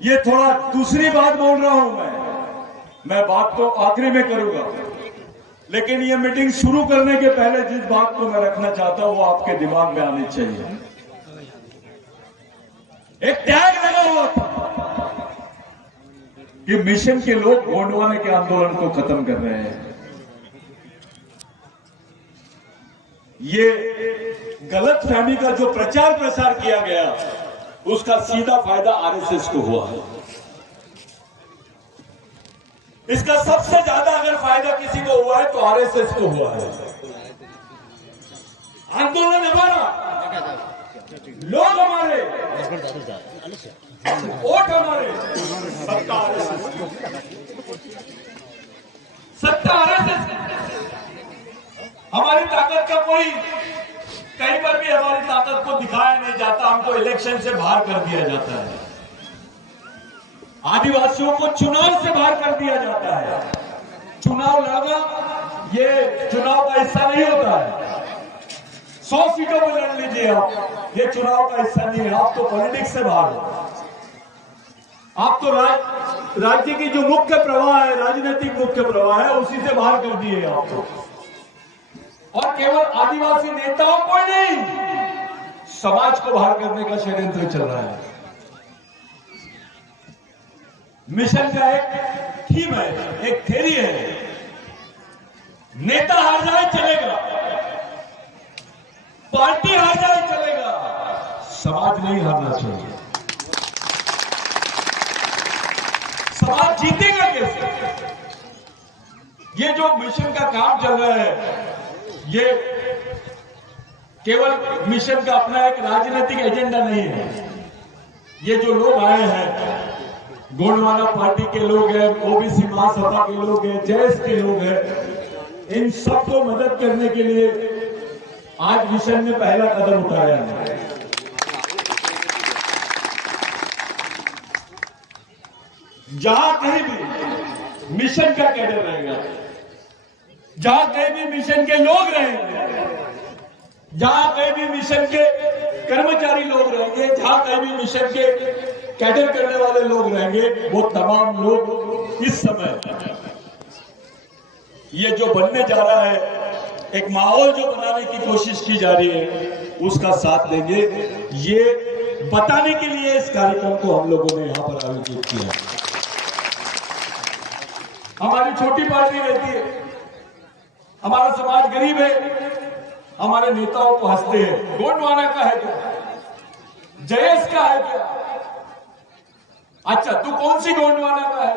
ये थोड़ा दूसरी बात बोल रहा हूं मैं बात तो आखिरी में करूंगा, लेकिन ये मीटिंग शुरू करने के पहले जिस बात को मैं रखना चाहता हूं वो आपके दिमाग में आनी चाहिए। एक टैग लगा हुआ था कि मिशन के लोग गोंडवाना के आंदोलन को खत्म कर रहे हैं। ये गलत फहमी का जो प्रचार प्रसार किया गया उसका सीधा फायदा आरएसएस को हुआ है। इसका सबसे ज्यादा अगर फायदा किसी को हुआ है तो आरएसएस को हुआ है। आंदोलन हमारा, लोग हमारे, वोट हमारे, सत्ता आरएसएस। हमारी ताकत का कोई कहीं पर भी हमारी ताकत को दिखाया नहीं जाता। हमको इलेक्शन से बाहर कर दिया जाता है, आदिवासियों को चुनाव से बाहर कर दिया जाता है। चुनाव लड़ना ये चुनाव का हिस्सा नहीं होता है। 100 सीटों पर लड़ लीजिए आप, ये चुनाव का हिस्सा नहीं है। आप तो पॉलिटिक्स से बाहर हो। आप तो राज्य की जो मुख्य प्रवाह है, राजनीतिक मुख्य प्रवाह है, उसी से बाहर कर दिए आप तो। और केवल आदिवासी नेताओं को नहीं, समाज को बाहर करने का षड्यंत्र चल रहा है। मिशन का एक थीम है, एक थ्योरी है, नेता हार जाए चलेगा, पार्टी हार जाए चलेगा, समाज नहीं हारना चाहिए। समाज जीतेगा कैसे? ये जो मिशन का काम चल रहा है, ये केवल मिशन का अपना एक राजनीतिक एजेंडा नहीं है। ये जो लोग आए हैं, गोंडवाना पार्टी के लोग हैं, ओबीसी महासभा के लोग हैं, जैस के लोग हैं, इन सबको मदद करने के लिए आज मिशन ने पहला कदम उठाया है। जहां कहीं भी मिशन का कैडर रहेगा, जहां कहीं भी मिशन के लोग रहेंगे, जहां कहीं भी मिशन के कर्मचारी लोग रहेंगे, जहां कहीं भी मिशन के कैडर करने वाले लोग रहेंगे, वो तमाम लोग इस समय ये जो बनने जा रहा है, एक माहौल जो बनाने की कोशिश की जा रही है, उसका साथ देंगे। ये बताने के लिए इस कार्यक्रम को हम लोगों ने यहां पर आयोजित किया। हमारी छोटी पार्टी रहती है, हमारा समाज गरीब है, हमारे नेताओं को हंसते हैं। गोंडवाना का है क्या? जयेश का है क्या? अच्छा, तू कौन सी गोंडवाना का है?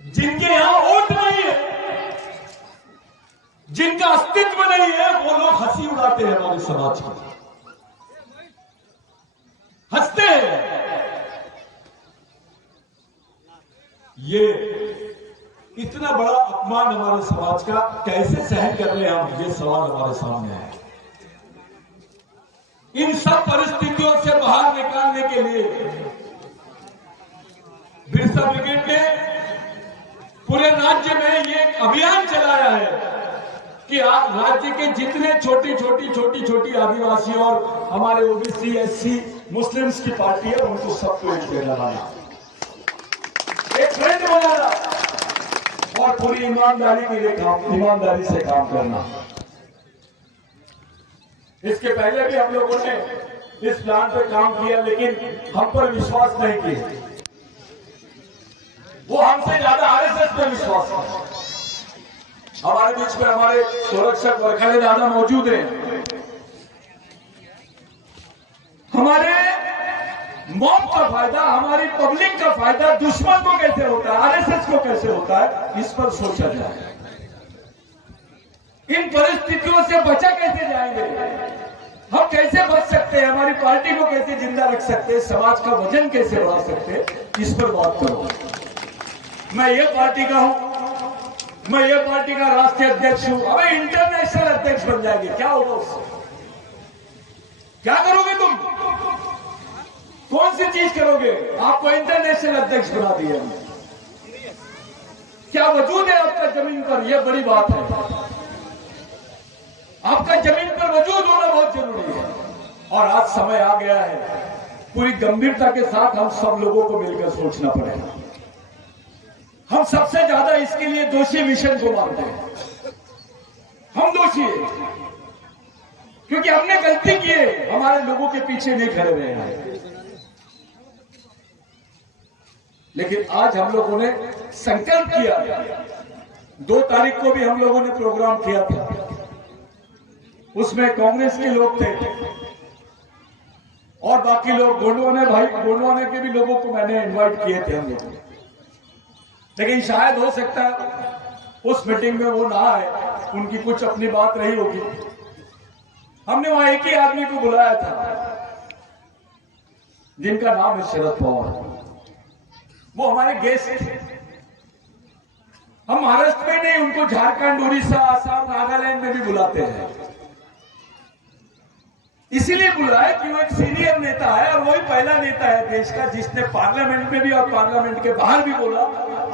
जिनके यहां वोट नहीं है, जिनका अस्तित्व नहीं है, वो लोग हंसी उड़ाते हैं हमारे समाज को, हंसते हैं। ये इतना बड़ा अपमान हमारे समाज का कैसे सहन कर रहे हैं हम, ये सवाल हमारे सामने है। इन सब परिस्थितियों से बाहर निकालने के लिए बिरसा ब्रिगेड ने पूरे राज्य में ये अभियान चलाया है कि राज्य के जितने छोटी छोटी आदिवासी और हमारे ओबीसी, एससी, मुस्लिम्स की पार्टी है, उनको सबको एक जगह लाना, एक फ्रेंड बनाना और पूरी ईमानदारी के लिए ईमानदारी से काम करना। इसके पहले भी हम लोगों ने इस प्लान पर काम किया, लेकिन हम पर विश्वास नहीं किया। वो हमसे ज्यादा आरएसएस पर विश्वास है। हमारे बीच में हमारे सुरक्षक वरखाले दादा मौजूद हैं। हमारे मॉब का फायदा, हमारी पब्लिक का फायदा दुश्मन को कैसे होता है, आरएसएस को कैसे होता है, इस पर सोचा जाए। इन परिस्थितियों से बचा कैसे जाएंगे, हम कैसे बच सकते हैं, हमारी पार्टी को कैसे जिंदा रख सकते हैं, समाज का वजन कैसे बढ़ा सकते हैं, इस पर बात करो। मैं ये पार्टी का हूं, मैं ये पार्टी का राष्ट्रीय अध्यक्ष हूं, अबे इंटरनेशनल अध्यक्ष बन जाएंगे, क्या होगा उससे? क्या करोगे तुम? कौन सी चीज करोगे? आपको इंटरनेशनल अध्यक्ष बना दिया, क्या वजूद है आपका जमीन पर? यह बड़ी बात है। आपका जमीन पर वजूद होना बहुत और आज समय आ गया है, पूरी गंभीरता के साथ हम सब लोगों को मिलकर सोचना पड़ेगा। हम सबसे ज्यादा इसके लिए दोषी मिशन को मानते हैं। हम दोषी हैं क्योंकि हमने गलती की है, हमारे लोगों के पीछे नहीं खड़े रहे हैं। लेकिन आज हम लोगों ने संकल्प किया, 2 तारीख को भी हम लोगों ने प्रोग्राम किया था, उसमें कांग्रेस के लोग थे और बाकी लोग गोंडवाने के भी लोगों को मैंने इनवाइट किए थे हम लोग। लेकिन शायद हो सकता है उस मीटिंग में वो ना आए, उनकी कुछ अपनी बात रही होगी। हमने वहां एक ही आदमी को बुलाया था जिनका नाम है शरद पवार। वो हमारे गेस्ट थे। हम महाराष्ट्र में नहीं, उनको झारखंड, उड़ीसा, असम, नागालैंड में भी बुलाते हैं। इसीलिए बुलाया कि वो एक सीनियर नेता है और वही पहला नेता है देश का जिसने पार्लियामेंट में भी और पार्लियामेंट के बाहर भी बोला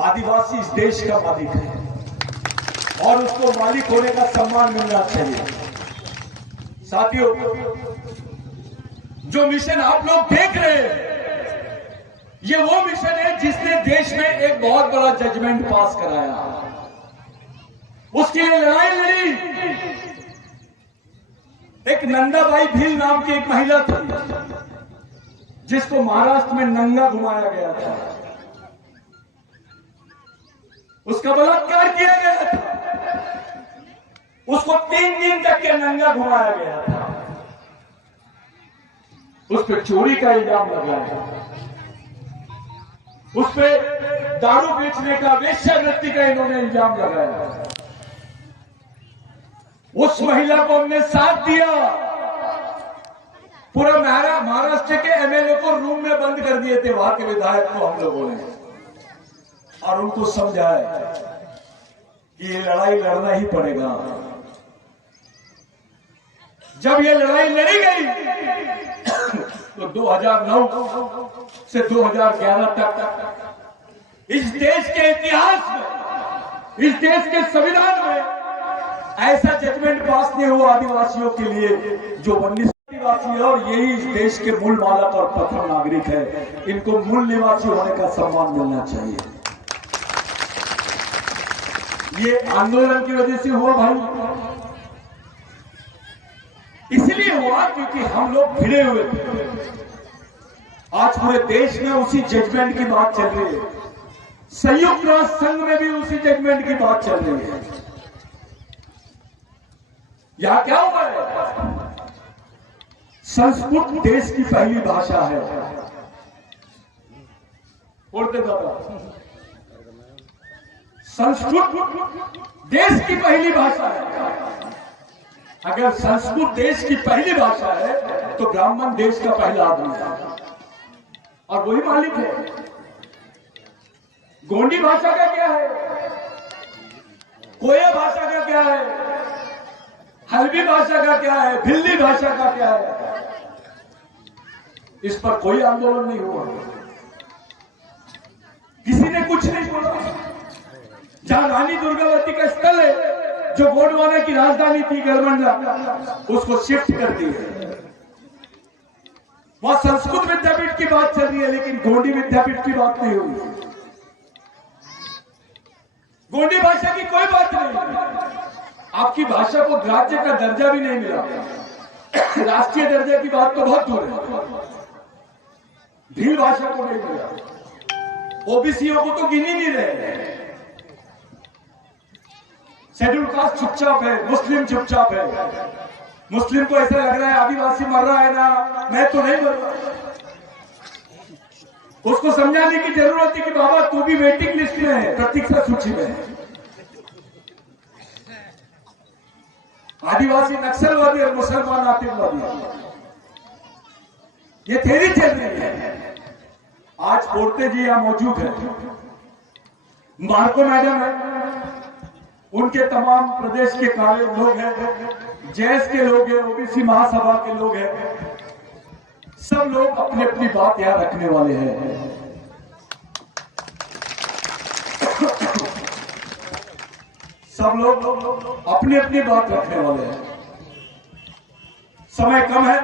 आदिवासी इस देश का मालिक है और उसको मालिक होने का सम्मान मिलना चाहिए। साथियों, जो मिशन आप लोग देख रहे हैं, ये वो मिशन है जिसने देश में एक बहुत बड़ा जजमेंट पास कराया। उसके लिए लड़ाई लड़ी। एक नंदाबाई भील नाम की एक महिला थी जिसको महाराष्ट्र में नंगा घुमाया गया था, उसका बलात्कार किया गया था, उसको 3 दिन तक के नंगा घुमाया गया था, उस पर चोरी का इल्जाम लगाया, उस पर दारू बेचने का, वेश्यावृत्ति का इन्होंने इल्जाम लगाया। उस महिला को हमने साथ दिया। पूरा महाराष्ट्र के एमएलए को रूम में बंद कर दिए थे, वहां के विधायक को हम लोगों ने, और उनको समझाया कि ये लड़ाई लड़ना ही पड़ेगा। जब ये लड़ाई लड़ी गई तो 2009 से 2011 तक इस देश के इतिहास में, इस देश के संविधान में ऐसा जजमेंट पास नहीं हुआ आदिवासियों के लिए जो 19 आदिवासी है और यही इस देश के मूल मालक और प्रथम नागरिक है। इनको मूल निवासी होने का सम्मान मिलना चाहिए। ये आंदोलन की वजह से हुआ भाई, इसलिए हुआ क्योंकि हम लोग भिड़े हुए थे। आज पूरे देश में उसी जजमेंट की बात चल रही है, संयुक्त राष्ट्र संघ में भी उसी जजमेंट की बात चल रही है। यहां क्या हुआ है? संस्कृत देश की पहली भाषा है। उड़ते दादा, संस्कृत देश की पहली भाषा है। अगर संस्कृत देश की पहली भाषा है तो ब्राह्मण देश का पहला आदमी है और वही मालिक है। गोंडी भाषा का क्या है? कोया भाषा का क्या है? हल्बी भाषा का क्या है? भिल्ली भाषा का क्या है? इस पर कोई आंदोलन नहीं हुआ, किसी ने कुछ नहीं बोला। जहां रानी दुर्गावती का स्थल है, जो गोंडवाना की राजधानी थी गलबंडा, उसको शिफ्ट कर दिया। वहां संस्कृत विद्यापीठ की बात चल रही है लेकिन गोंडी विद्यापीठ की बात नहीं हुई। गोंडी भाषा की कोई बात नहीं। आपकी भाषा को राज्य का दर्जा भी नहीं मिला, राष्ट्रीय दर्जे की बात तो बहुत दूर है। भील भाषा को नहीं मिला, ओबीसीओ को तो गिन ही नहीं रहे। शेड्यूल कास्ट चुपचाप है, मुस्लिम चुपचाप है। मुस्लिम को ऐसा लग रहा है आदिवासी मर रहा है ना, मैं तो नहीं मर रहा। उसको समझाने की जरूरत है कि बाबा तू भी वेटिंग लिस्ट में है, प्रतीक्षा सूची में है। आदिवासी नक्सलवादी और मुसलमान आतंकवादी, ये थेरी चल रही है। आज पोर्ते जी यहां मौजूद है, मार्को मैडम है, उनके तमाम प्रदेश के कार्य लोग हैं, जेएस के लोग हैं, ओबीसी महासभा के लोग हैं। सब लोग अपनी अपनी बात यहां रखने वाले हैं। सब लोग अपनी अपनी बात रखने वाले हैं। समय कम है,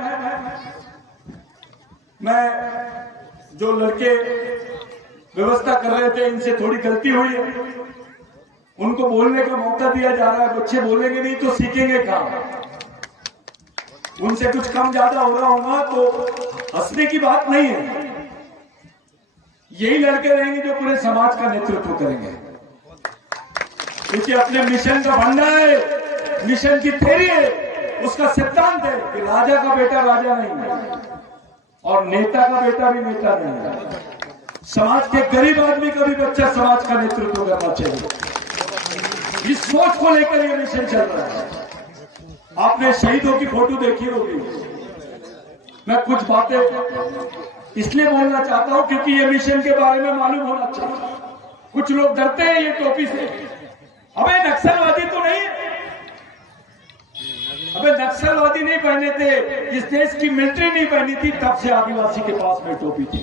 मैं जो लड़के व्यवस्था कर रहे थे इनसे थोड़ी गलती हुई है, उनको बोलने का मौका दिया जा रहा है। बच्चे बोलेंगे नहीं तो सीखेंगे कहां? उनसे कुछ कम ज्यादा हो रहा होगा तो हंसने की बात नहीं है। यही लड़के रहेंगे जो पूरे समाज का नेतृत्व करेंगे, क्योंकि अपने मिशन का फंडा है, मिशन की थ्योरी है, उसका सिद्धांत है कि राजा का बेटा राजा नहीं है और नेता का बेटा भी नेता नहीं है। समाज के गरीब आदमी का भी बच्चा समाज का नेतृत्व करना चाहिए। इस सोच को लेकर यह मिशन चल रहा है। आपने शहीदों की फोटो देखी होगी। मैं कुछ बातें इसलिए बोलना चाहता हूं क्योंकि ये मिशन के बारे में मालूम होना चाहिए। कुछ लोग डरते हैं ये टोपी से। अबे नक्सलवादी तो नहीं है, अबे नक्सलवादी नहीं पहने थे, इस देश की मिलिट्री नहीं पहनी थी, तब से आदिवासी के पास में टोपी थी।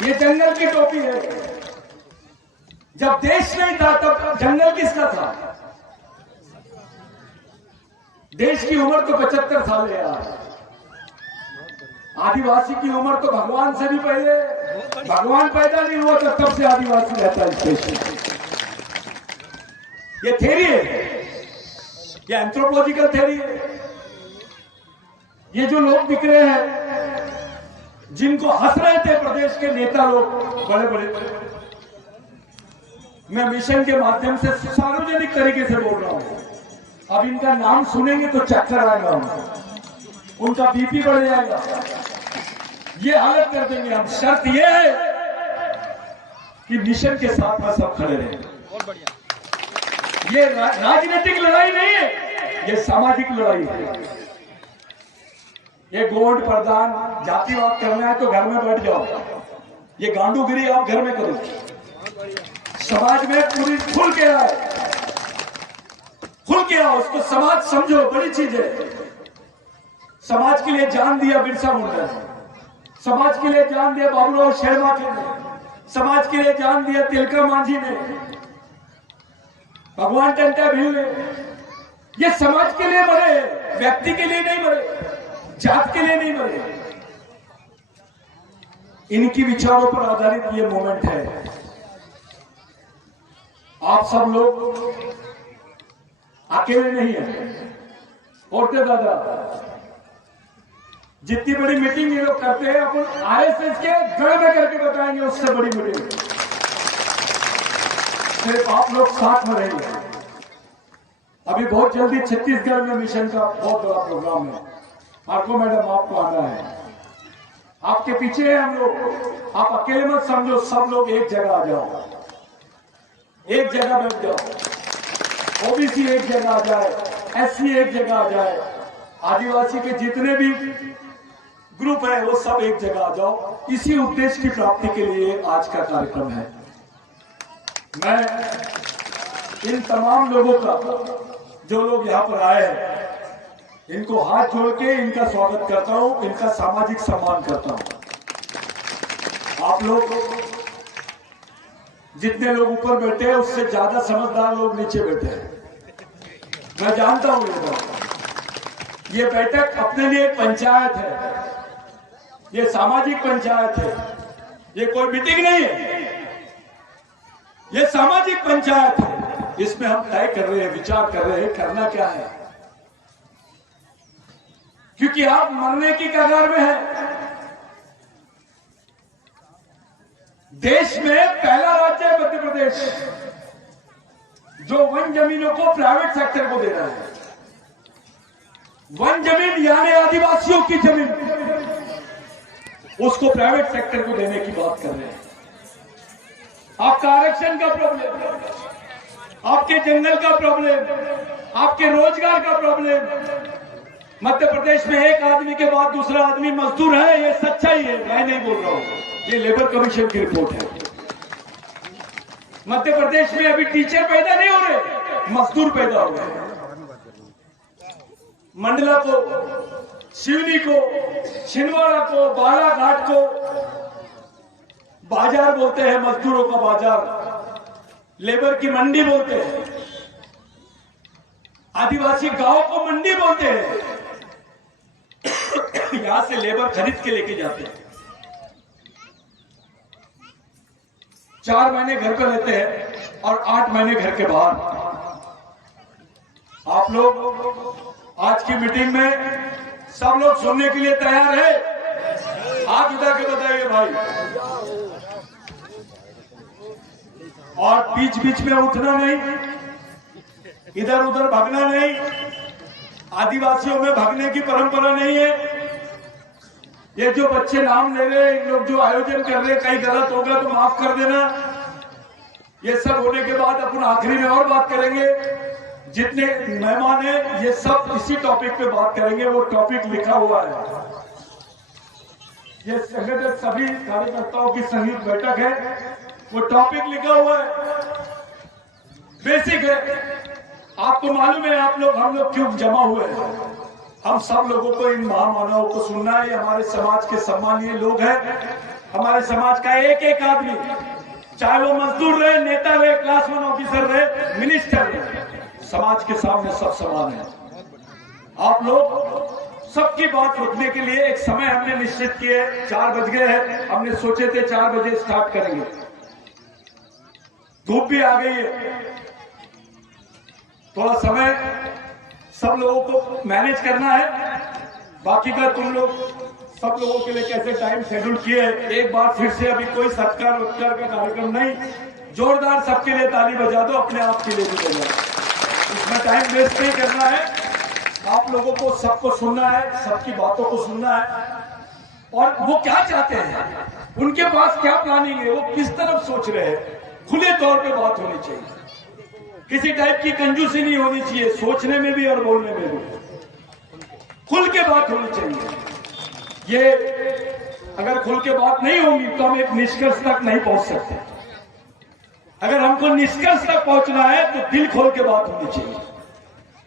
ये जंगल की टोपी है। जब देश नहीं था तब जंगल किसका था? देश की उम्र तो 75 साल है यार। आदिवासी की उम्र तो भगवान से भी पहले, भगवान पैदा नहीं हुआ तो तब से आदिवासी रहता है इस देश में। ये थ्योरी है, ये एंथ्रोपोलॉजिकल थ्योरी है। ये जो लोग दिख रहे हैं, जिनको हंस रहे थे प्रदेश के नेता लोग बड़े बड़े, मैं मिशन के माध्यम से सार्वजनिक तरीके से बोल रहा हूं। अब इनका नाम सुनेंगे तो चक्कर आएगा, उनका बीपी बढ़ जाएगा, ये हालत कर देंगे हम। शर्त ये है कि मिशन के साथ में सब खड़े रहेंगे। ये राजनीतिक लड़ाई नहीं है, ये सामाजिक लड़ाई है। ये गोंड प्रधान जातिवाद करना है तो घर में बैठ जाओ, ये गांडूगिरी आप घर में करो। समाज में पूरी खुल के आओ, खुल के आओ, उसको समाज समझो, बड़ी चीज है। समाज के लिए जान दिया बिरसा मुंडा ने, समाज के लिए जान दिया बाबूराव शर्मा ने, समाज के लिए जान दिया तिलका मांझी ने, भगवान टंटा भील ने। ये समाज के लिए मरे, व्यक्ति के लिए नहीं मरे, जात के लिए नहीं मरे। इनकी विचारों पर आधारित ये मूवमेंट है। आप सब लोग अकेले नहीं है। और दादा, जितनी बड़ी मीटिंग ये लोग करते हैं, अपन आरएसएस के गढ़ में करके बताएंगे उससे बड़ी मीटिंग। सिर्फ आप लोग साथ में रहेंगे। अभी बहुत जल्दी छत्तीसगढ़ में मिशन का बहुत बड़ा प्रोग्राम है। मार्को मैडम आपको आना है, आपके पीछे है हम लोग। आप अकेले मत समझो, सब लोग एक जगह आ जाओ, एक जगह बैठ जाओ। ओबीसी एक जगह आ जाए, एससी एक जगह आ जाए, आदिवासी के जितने भी ग्रुप है वो सब एक जगह आ जाओ। इसी उद्देश्य की प्राप्ति के लिए आज का कार्यक्रम है। मैं इन तमाम लोगों का, जो लोग यहाँ पर आए हैं, इनको हाथ जोड़ के इनका स्वागत करता हूं, इनका सामाजिक सम्मान करता हूं। आप लोग जितने लोग ऊपर बैठे हैं उससे ज्यादा समझदार लोग नीचे बैठे हैं। मैं जानता हूं ये बैठक अपने लिए एक पंचायत है, ये सामाजिक पंचायत है, ये कोई मीटिंग नहीं है, ये सामाजिक पंचायत है। इसमें हम तय कर रहे हैं, विचार कर रहे हैं करना क्या है, क्योंकि आप मरने की कगार में है। देश में पहला राज्य है मध्य प्रदेश जो वन जमीनों को प्राइवेट सेक्टर को दे रहा है। वन जमीन यानी आदिवासियों की जमीन, उसको प्राइवेट सेक्टर को देने की बात कर रहे हैं। आपका आरक्षण का प्रॉब्लम, आपके जंगल का प्रॉब्लम, आपके रोजगार का प्रॉब्लम। मध्य प्रदेश में एक आदमी के बाद दूसरा आदमी मजदूर है, ये सच्चाई है, मैं नहीं बोल रहा हूं, ये लेबर कमीशन की रिपोर्ट है। मध्य प्रदेश में अभी टीचर पैदा नहीं हो रहे, मजदूर पैदा हो रहे। मंडला को, सिवनी को, छिंदवाड़ा को, बालाघाट को बाजार बोलते हैं, मजदूरों का बाजार, लेबर की मंडी बोलते हैं। आदिवासी गांव को मंडी बोलते हैं। यहां से लेबर खरीद के लेके जाते हैं। 4 महीने घर पे रहते हैं और 8 महीने घर के बाहर। आप लोग आज की मीटिंग में सब लोग सुनने के लिए तैयार है? हाथ उठा के बताइए भाई। और बीच बीच में उठना नहीं, इधर उधर भागना नहीं। आदिवासियों में भागने की परंपरा नहीं है। ये जो बच्चे नाम ले रहे, इन लोग जो आयोजन कर रहे, कहीं गलत होगा तो माफ कर देना। ये सब होने के बाद अपन आखिरी में और बात करेंगे। जितने मेहमान हैं ये सब इसी टॉपिक पे बात करेंगे। वो टॉपिक लिखा हुआ है। ये संगठन सभी कार्यकर्ताओं की संयुक्त बैठक है। वो टॉपिक लिखा हुआ है, बेसिक है। आपको मालूम है आप लोग हम लोग क्यों जमा हुए हैं? हम सब लोगों को, इन महामानवों को सुनना है। हमारे समाज के सम्मानीय लोग हैं। हमारे समाज का एक एक आदमी, चाहे वो मजदूर रहे, नेता रहे, क्लास 1 ऑफिसर रहे, मिनिस्टर रहे, समाज के सामने सब समान है। आप लोग सबकी बात रखने के लिए एक समय हमने निश्चित किए। 4 बज गए हैं। हमने सोचे थे 4 बजे स्टार्ट करेंगे। धूप भी आ गई है। थोड़ा समय सब लोगों को मैनेज करना है। बाकी का तुम लोग सब लोगों के लिए कैसे टाइम शेड्यूल किए। एक बार फिर से अभी कोई सत्कार वत्कार का कार्यक्रम नहीं। जोरदार सबके लिए ताली बजा दो, अपने आप के लिए भी बजा। इसमें टाइम वेस्ट नहीं करना है। आप लोगों को सबको सुनना है, सबकी बातों को सुनना है। और वो क्या चाहते हैं, उनके पास क्या प्लानिंग है, वो किस तरफ सोच रहे हैं, खुले तौर पे बात होनी चाहिए। किसी टाइप की कंजूसी नहीं होनी चाहिए, सोचने में भी और बोलने में भी खुल के बात होनी चाहिए। ये अगर खुल के बात नहीं होगी तो हम एक निष्कर्ष तक नहीं पहुंच सकते। अगर हमको निष्कर्ष तक पहुंचना है तो दिल खोल के बात होनी चाहिए,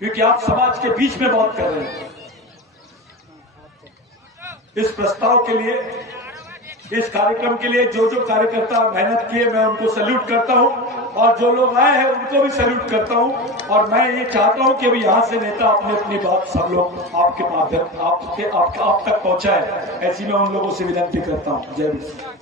क्योंकि आप समाज के बीच में बात कर रहे हैं। इस प्रस्ताव के लिए, इस कार्यक्रम के लिए जो जो कार्यकर्ता मेहनत किए, मैं उनको सैल्यूट करता हूं। और जो लोग आए हैं उनको भी सैल्यूट करता हूं। और मैं ये चाहता हूं कि अभी यहां से नेता अपनी अपनी बात सब लोग आपके माध्यम आप तक पहुंचाए। ऐसी मैं उन लोगों से विनती करता हूं। जय हिंद।